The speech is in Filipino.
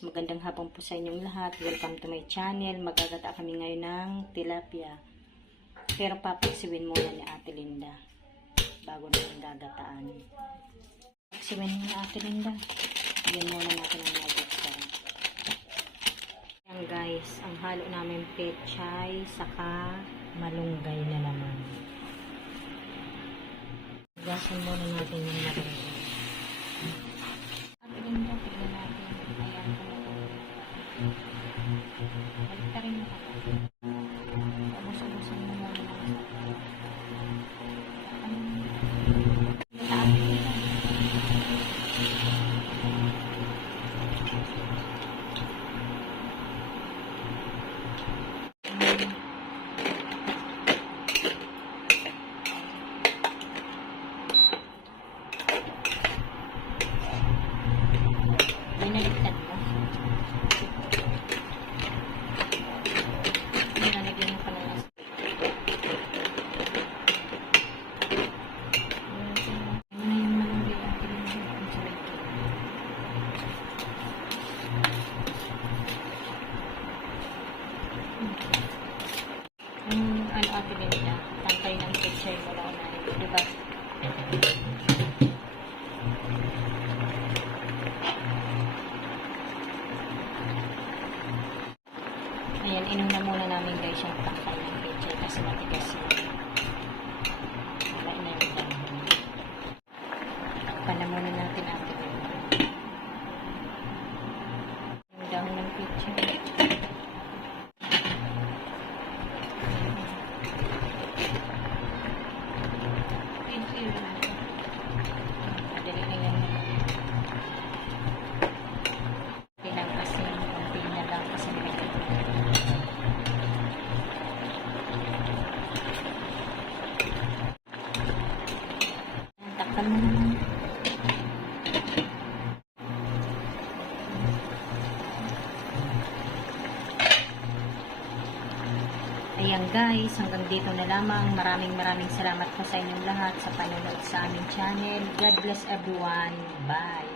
Magandang hapon po sa inyong lahat. Welcome to my channel. Magagata kami ngayon ng tilapia. Pero papaksiwin muna ni Ate Linda bago natin gagataan. Paksiwin muna Ate Linda. Bigyan muna natin ang magic sarap. Ayan guys, ang halo namin pechay saka malunggay na naman. Gasin muna natin yung malunggay. Ate Linda, tignan natin. Baliktarin mo ako. Ubus-ubusin mo muna lang. Binaliktad mo. Ano Ate Linda, tantay ng picture mo lang na, diba? Ayan, inom na muna namin guys yung tantay ng picture kasi matigas yun. Wala na yung dahon. Takpan na muna natin Ate Linda. Yung dahon ng picture. Takpan mo naman. Ayan guys, hanggang dito na lamang. Maraming salamat po sa inyong lahat sa panonood sa aming channel. God bless everyone. Bye!